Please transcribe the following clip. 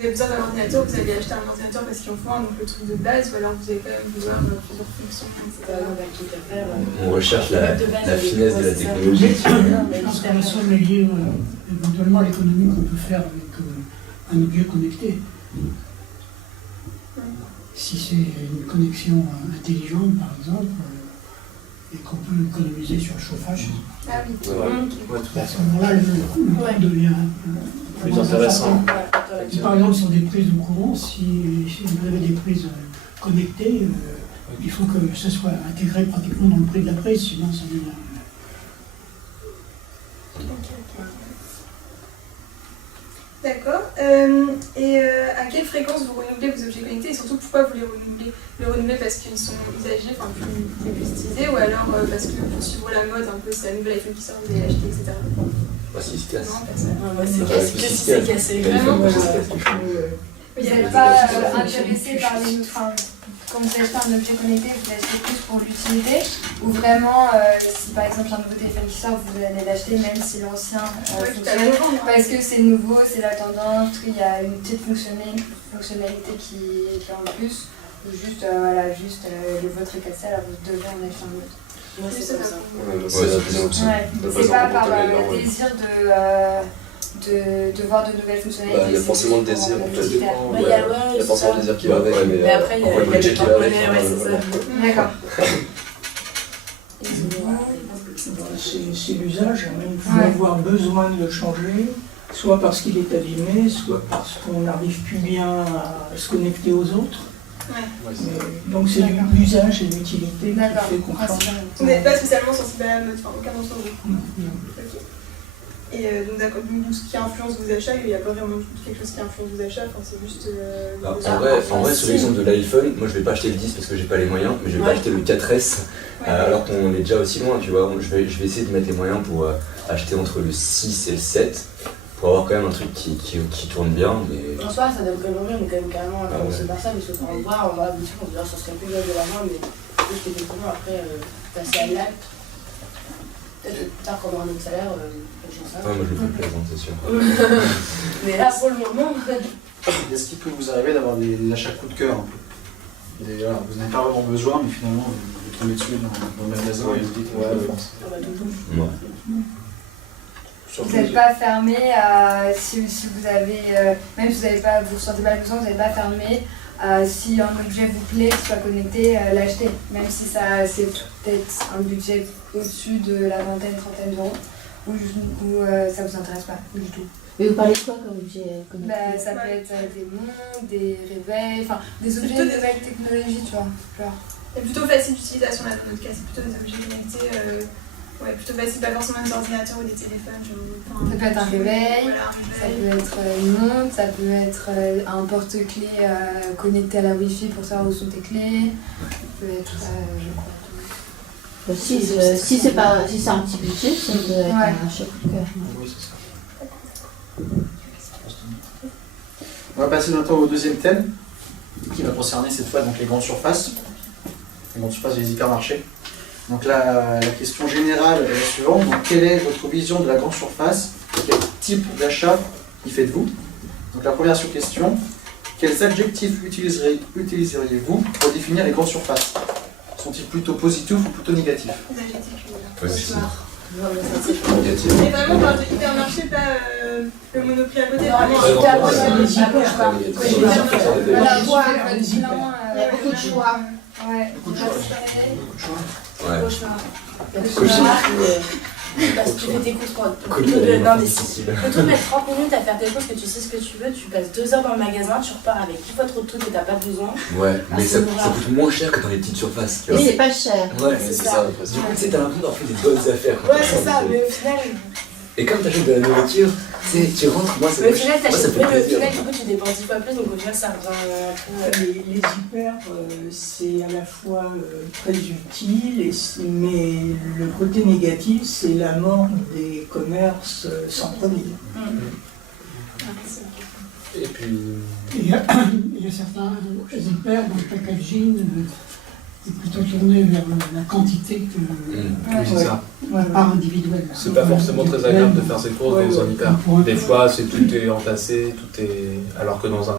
Vous avez besoin d'un ordinateur, vous allez acheter un ordinateur parce qu'il en faut un, donc le truc de base, ou alors vous avez quand même besoin de plusieurs fonctions, etc. On recherche la finesse de la technologie. Je pense qu'on va seul lier éventuellement l'économie qu'on peut faire avec un objet connecté. Si c'est une connexion intelligente, par exemple, et qu'on peut économiser sur le chauffage, Ah oui. à ce moment-là, le coût devient plus intéressant. Et par exemple, sur des prises de courant, si vous avez des prises connectées, il faut que ça soit intégré pratiquement dans le prix de la prise, sinon ça devient... D'accord. Et à quelle fréquence vous renouvelez vos objets connectés et surtout pourquoi vous les renouvelez? Le renouveler parce qu'ils sont usagés, enfin plus utilisés, ou alors parce que pour suivre la mode, un peu c'est la nouvelle iPhone qui sort, vous allez l'acheter, etc. Bah si, c'est casse. Non, personne. C'est cassé. Que si c'est cassé. Vraiment. Vous n'êtes pas intéressé par les... Enfin, quand vous achetez un objet connecté, vous l'achetez plus pour l'utilité, ou vraiment, si par exemple un nouveau téléphone qui sort, vous allez l'acheter même si l'ancien fonctionne, parce que c'est nouveau, c'est la tendance, qu'il y a une petite fonctionnalité qui est en plus, ou juste, le vôtre est cassé, alors vous devez en acheter un autre. Moi, c'est comme ça. C'est pas par le désir de voir de nouvelles fonctionnalités. Il y a forcément le désir, en fait. Il y a forcément le désir qui va avec. Mais après, il y a le budget qui va avec. C'est ça. D'accord. C'est l'usage, il faut avoir besoin de le changer, soit parce qu'il est abîmé, soit parce qu'on n'arrive plus bien à se connecter aux autres. Donc c'est l'usage et l'utilité qui fait qu'on change. Vous n'êtes pas spécialement sensible à la mode, enfin aucun d'entre vous. Okay. Et donc d'accord, ce qui influence vos achats, il n'y a pas vraiment quelque chose qui influence vos achats, enfin, c'est juste... En vrai, sur l'exemple de l'iPhone, moi je vais pas acheter le 10 parce que j'ai pas les moyens, mais je vais pas acheter le 4S alors qu'on est déjà aussi loin, tu vois. Je vais essayer de mettre les moyens pour acheter entre le 6 et le 7 pour avoir quand même un truc qui tourne bien. Mais... En soi, ça devrait mourir, mais quand même carrément intéressé par ça, parce que quand on voit, on va à la boutique, on se dit ça serait plus de l'argent, mais juste effectivement après passer à l'acte. Peut-être plus tard, quand on aura notre salaire, j'en sais rien. Moi je le fais plaisir, c'est sûr. Mais là, pour le moment, est-ce qu'il peut vous arriver d'avoir des achats coup de cœur un peu? Voilà, vous n'avez pas vraiment besoin, mais finalement, vous tombez dessus dans le magasin et vous dites, ouais, France. Vous n'êtes pas fermé à, si vous avez, même si vous n'avez pas, vous ressentez pas le besoin, vous n'êtes pas fermé à, si un objet vous plaît, qu'il soit connecté, l'acheter. Même si ça c'est peut-être un budget au-dessus de la vingtaine, trentaine d'euros, ou ça vous intéresse pas du tout. Mais vous parlez de quoi comme objet connecté? Ça peut être des montres, des réveils, enfin des objets de nouvelle technologie, tu vois. C'est plutôt facile d'utilisation là dans notre cas, c'est plutôt des objets connectés. Plutôt facile, pas forcément des ordinateurs ou des téléphones. Ça peut être un réveil, ça peut être une montre, ça peut être un porte-clés connecté à la Wi-Fi pour savoir où sont tes clés. Ça peut être, je crois, si c'est un petit budget, ça peut être un achat coup de cœur. Oui, c'est ça. On va passer maintenant au deuxième thème, qui va concerner cette fois donc, les grandes surfaces. Les grandes surfaces des hypermarchés. Donc la question générale est la suivante. Donc, quelle est votre vision de la grande surface? Quel type d'achat y faites-vous? Donc la première sous-question, quels adjectifs utiliseriez-vous pour définir les grandes surfaces? Sont-ils plutôt positifs ou plutôt négatifs? Positif. Mais vraiment, on parle de hypermarché, pas le Monoprix à côté. Vraiment, Il y a beaucoup de choix. Ouais. Beaucoup de choix. parce que tu fais tes courses pour... Non, mais plutôt de mettre 30 minutes à faire tes courses, que tu sais ce que tu veux, tu passes 2 heures dans le magasin, tu repars avec 10 fois trop de trucs que t'as pas besoin. Ouais, mais ça coûte moins cher que dans les petites surfaces. Mais c'est pas cher. Ouais, c'est ça. Du coup, tu sais, t'as l'impression d'avoir fait des bonnes affaires. Ouais, c'est ça, mais au final... Et comme t'achètes de la nourriture, tu rentres, moi ça mais au final, ça t'achètes fait plus, au plaisir. final, du coup, tu dépenses 10 fois plus, donc au final, ça revient Les hyper, c'est à la fois très utile, mais le côté négatif, c'est la mort des commerces centre-ville. Et puis... Il y a certains hyper dans le packaging C'est plutôt tourné vers la quantité que Oui, c'est ça. la part individuelle. C'est pas forcément très agréable de faire ses courses dans un hyper. Des fois, tout est entassé, tout est. Alors que dans un